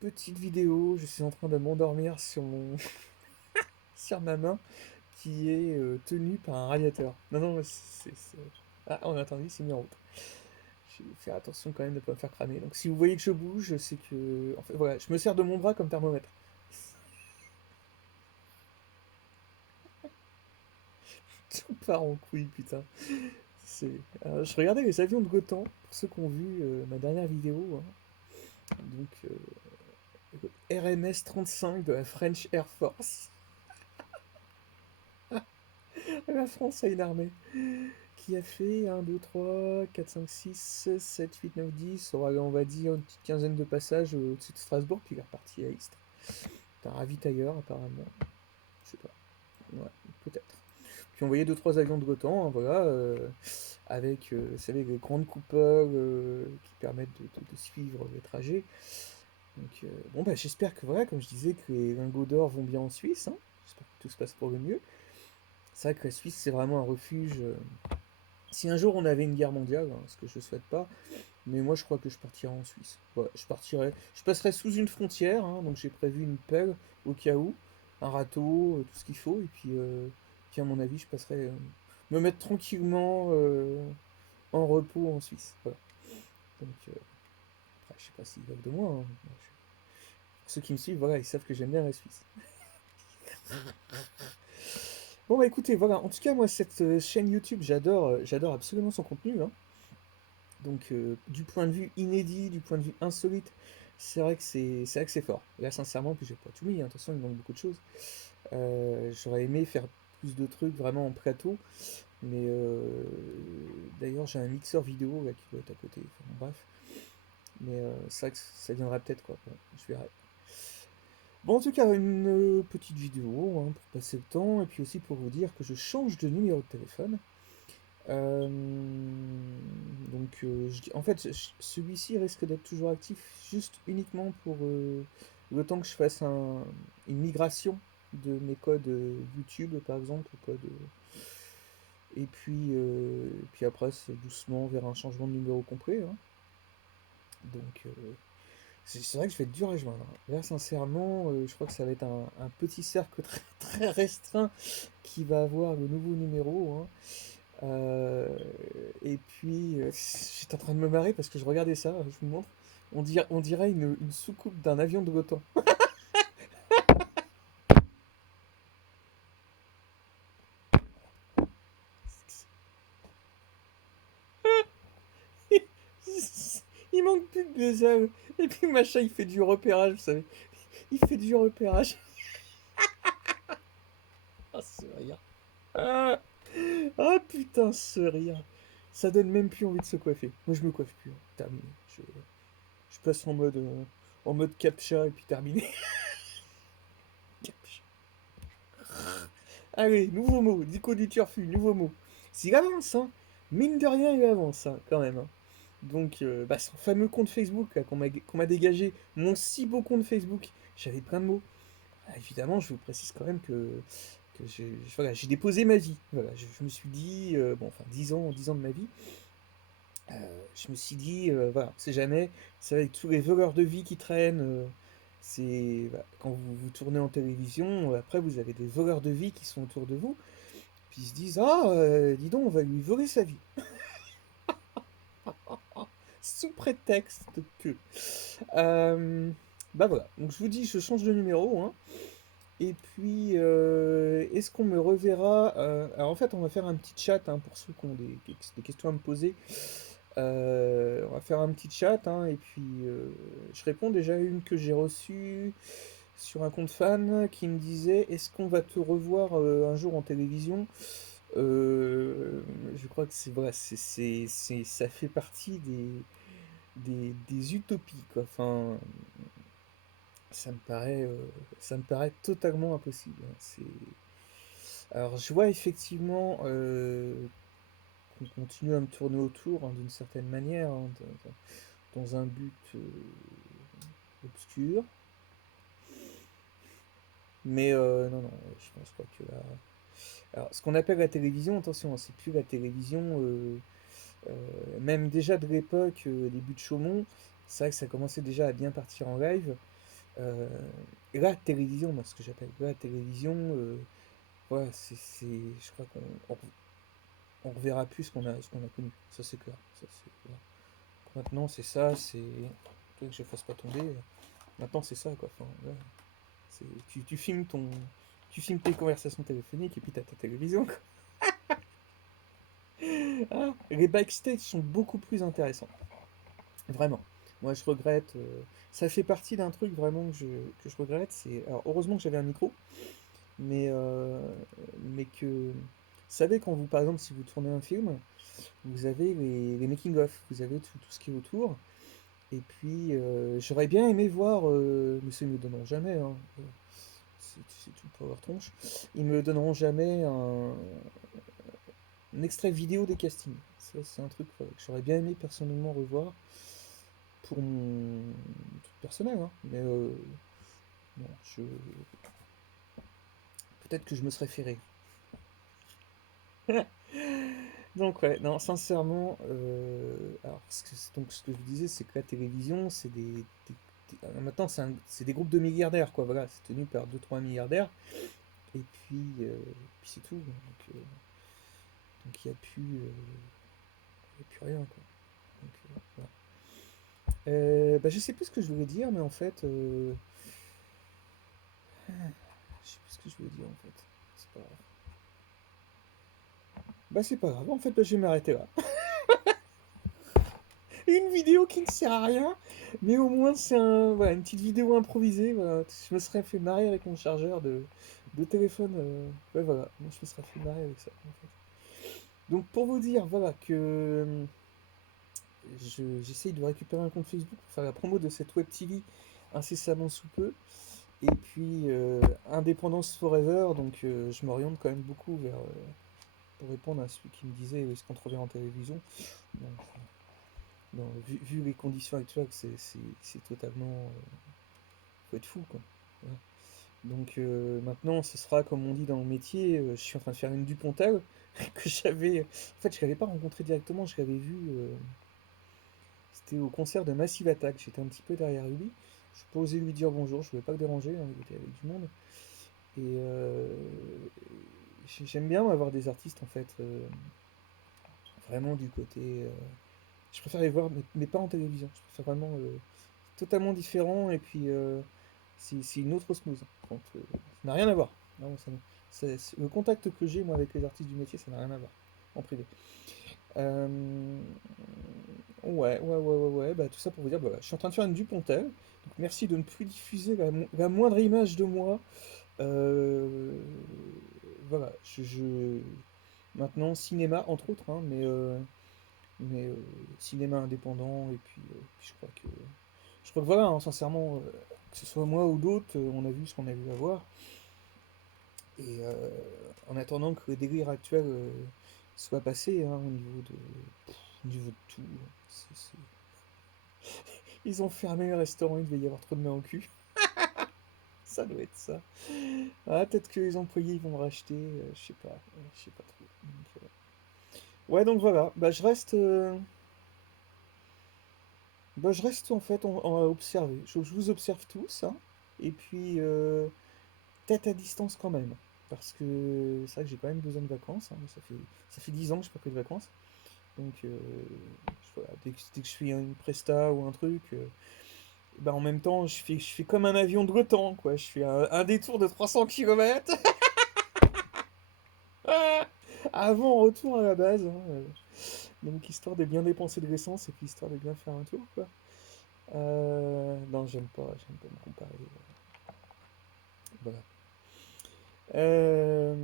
petite vidéo, je suis en train de m'endormir sur sur ma main qui est tenue par un radiateur. Non, non, Ah, on a entendu, c'est mis en route. Je vais faire attention quand même de ne pas me faire cramer. Donc si vous voyez que je bouge, c'est que... En fait, voilà, je me sers de mon bras comme thermomètre. Tout part en couille, putain. C'est... je regardais les avions de Gotham, pour ceux qui ont vu ma dernière vidéo, hein. Donc, RMS 35 de la French Air Force. La France a une armée qui a fait 1, 2, 3, 4, 5, 6, 7, 8, 9, 10. On va dire une petite quinzaine de passages au-dessus de Strasbourg, puis il est reparti à Istres. C'est un ravitailleur, apparemment. Je sais pas. Ouais, peut-être. Puis on voyait deux trois avions de Gotham, hein, voilà, avec, vous savez, les grandes coupoles qui permettent de suivre les trajets. Donc, bon, bah, j'espère que, voilà, comme je disais, que les lingots d'or vont bien en Suisse, hein. J'espère que tout se passe pour le mieux. C'est vrai que la Suisse, c'est vraiment un refuge. Si un jour on avait une guerre mondiale, hein, ce que je souhaite pas, mais moi je crois que je partirai en Suisse. Ouais, je partirai, je passerai sous une frontière, hein, donc j'ai prévu une pelle au cas où, un râteau, tout ce qu'il faut, et puis à mon avis je passerai me mettre tranquillement en repos en Suisse. Voilà. Donc après, je sais pas s'ils veulent de moi, hein. Pour ceux qui me suivent, voilà, ils savent que j'aime bien la Suisse. Bon bah écoutez, voilà, en tout cas moi cette chaîne YouTube, j'adore absolument son contenu, hein. Donc, du point de vue inédit, du point de vue insolite, c'est vrai que c'est fort. Là, sincèrement, puis j'ai pas tout mis, hein, attention, il manque beaucoup de choses. J'aurais aimé faire plus de trucs vraiment en plateau, mais d'ailleurs, j'ai un mixeur vidéo là, qui doit être à côté. Enfin, bon, bref, mais c'est vrai que ça viendra peut-être quoi. Bon, je verrai. Bon, en tout cas, une petite vidéo hein, pour passer le temps, et puis aussi pour vous dire que je change de numéro de téléphone. Euh, en fait, celui-ci risque d'être toujours actif juste uniquement pour le temps que je fasse une migration de mes codes YouTube, par exemple, et puis après, c'est doucement vers un changement de numéro complet, hein. Donc, c'est vrai que je vais être dur à joindre, hein. Là, sincèrement, je crois que ça va être un petit cercle très, très restreint qui va avoir le nouveau numéro, hein. Euh, et puis, j'étais en train de me marrer parce que je regardais ça, je vous montre. On dirait une soucoupe d'un avion de l'OTAN. Il manque plus que des ailes. Et puis, machin, il fait du repérage, vous savez. Il fait du repérage. Ah, ce rire. Ah, ah, putain, ce rire. Ça donne même plus envie de se coiffer. Moi, je me coiffe plus, hein. Terminé. Je passe en mode captcha et puis terminé. Captcha. Allez, nouveau mot, Dico du Turfu, nouveau mot. S'il avance, hein, mine de rien, il avance, hein, quand même, hein. Donc, bah, son fameux compte Facebook là, qu'on m'a dégagé, mon si beau compte Facebook, j'avais plein de mots. Ah, évidemment, je vous précise quand même que voilà, j'ai déposé ma vie. Voilà, je me suis dit, bon, enfin, 10 ans de ma vie, je me suis dit, voilà, on sait jamais, c'est avec tous les voleurs de vie qui traînent. Voilà, quand vous tournez en télévision, après vous avez des voleurs de vie qui sont autour de vous. Puis ils se disent, ah, dis donc, on va lui voler sa vie. Sous prétexte que. Euh, Bah voilà, donc je vous dis, je change de numéro, hein. Et puis, est-ce qu'on me reverra alors en fait, on va faire un petit chat hein, pour ceux qui ont des questions à me poser. On va faire un petit chat, hein, et puis je réponds déjà à une que j'ai reçue sur un compte fan qui me disait est-ce qu'on va te revoir un jour en télévision? Euh, je crois que c'est vrai, ça fait partie des utopies, quoi. Enfin, ça me paraît, euh, ça me paraît totalement impossible, hein. Alors, je vois effectivement qu'on continue à me tourner autour hein, d'une certaine manière, hein, dans un but obscur. Mais non, non, je pense pas que là. Alors, ce qu'on appelle la télévision, attention, hein, c'est plus la télévision, même déjà de l'époque, début de Chaumont, c'est vrai que ça commençait déjà à bien partir en live. Euh, la télévision, moi, ce que j'appelle la télévision, voilà, je crois on reverra plus ce qu'on a connu. Ça, c'est clair. Ça, voilà. Maintenant, c'est ça, c'est. Toi, que je fasse pas tomber. Maintenant, c'est ça, quoi. Enfin, ouais, tu filmes tu filmes tes conversations téléphoniques et puis t'as ta télévision, quoi. Ah, les backstage sont beaucoup plus intéressants. Vraiment. Moi, je regrette. Ça fait partie d'un truc vraiment que je regrette. Alors, heureusement que j'avais un micro, mais mais que. Vous savez, quand vous, par exemple, si vous tournez un film, vous avez les making-of, vous avez tout ce qui est autour. Et puis, j'aurais bien aimé voir, mais ça, ils me le donneront jamais, hein. C'est tout pour leur tronche. Ils me donneront jamais un extrait vidéo des castings. Ça, c'est un truc que j'aurais bien aimé personnellement revoir pour mon truc personnel, hein. Mais non, peut-être que je me serais fait rire. Donc ouais, non, sincèrement, alors donc ce que je vous disais, c'est que la télévision, maintenant c'est des groupes de milliardaires, quoi. Voilà, c'est tenu par deux trois milliardaires, et puis c'est tout. Donc il n'y a plus rien, quoi. Donc, voilà. Bah, je sais plus ce que je voulais dire, mais en fait, je sais plus ce que je voulais dire en fait. C'est pas grave. Bah c'est pas grave. En fait, bah, je vais m'arrêter là. Une vidéo qui ne sert à rien, mais au moins voilà, une petite vidéo improvisée. Voilà. Je me serais fait marrer avec mon chargeur de téléphone. Ouais, voilà, moi je me serais fait marrer avec ça. En fait. Donc pour vous dire, voilà, que j'essaye de récupérer un compte Facebook pour faire la promo de cette web TV incessamment sous peu. Et puis Indépendance Forever, donc je m'oriente quand même beaucoup pour répondre à celui qui me disait est-ce qu'on te reverra en télévision. Non, non, vu les conditions actuelles, c'est totalement. Faut être fou, quoi. Voilà. Donc maintenant, ce sera comme on dit dans le métier, je suis en train de faire une Dupontel que j'avais. En fait, je l'avais pas rencontré directement, je l'avais vu. C'était au concert de Massive Attack, j'étais un petit peu derrière lui. Je pas osé lui dire bonjour, je voulais pas le déranger, hein, il était avec du monde. Et j'aime bien avoir des artistes en fait, vraiment du côté. Je préfère les voir, mais pas en télévision. Je préfère vraiment totalement différent et puis c'est une autre osmose. Donc, ça n'a rien à voir. Non, le contact que j'ai moi avec les artistes du métier, ça n'a rien à voir en privé. Euh, ouais. Bah, tout ça pour vous dire, bah, je suis en train de faire une Dupontel. Donc merci de ne plus diffuser la moindre image de moi. Euh, voilà, maintenant cinéma entre autres, hein, mais cinéma indépendant et puis je crois que voilà, hein, sincèrement, que ce soit moi ou d'autres, on a vu ce qu'on a vu à voir. Et en attendant que le délire actuel soit passé, hein, au niveau de tout, ils ont fermé le restaurant, il devait y avoir trop de mains au cul. Ça doit être ça. Ah, peut-être que les employés ils vont racheter, je sais pas trop. Ouais, donc voilà, bah, je reste en fait à observer. Je vous observe tous, hein, et puis tête à distance quand même. Parce que c'est vrai que j'ai quand même besoin de vacances, hein, ça fait 10 ans que je n'ai pas pris de vacances. Donc voilà, dès que je fais une presta ou un truc, bah, en même temps, je fais comme un avion de l'OTAN, quoi. Je fais un détour de 300 km avant, retour à la base, hein. Donc histoire de bien dépenser de l'essence et puis histoire de bien faire un tour, quoi. Non, j'aime pas me comparer. Voilà. Bah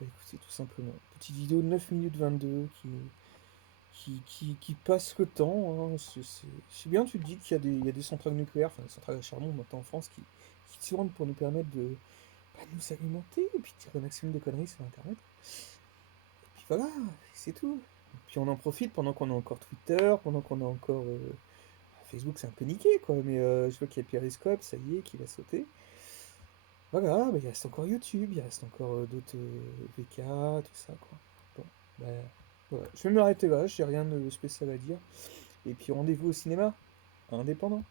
écoutez, tout simplement. Petite vidéo de 9 minutes 22 qui passe le temps, hein. C'est bien, tu te dis qu'il y a des centrales nucléaires, enfin des centrales à charbon maintenant en France qui tournent pour nous permettre de nous alimenter et puis de dire le maximum de conneries sur Internet. Et puis voilà, c'est tout. Et puis on en profite pendant qu'on a encore Twitter, pendant qu'on a encore Facebook, c'est un peu niqué quoi, mais je vois qu'il y a Periscope, ça y est, qui va sauter. Voilà, bah, il reste encore YouTube, il reste encore d'autres VK, tout ça, quoi. Bon, bah, voilà. Je vais m'arrêter là, j'ai rien de spécial à dire. Et puis rendez-vous au cinéma, indépendant.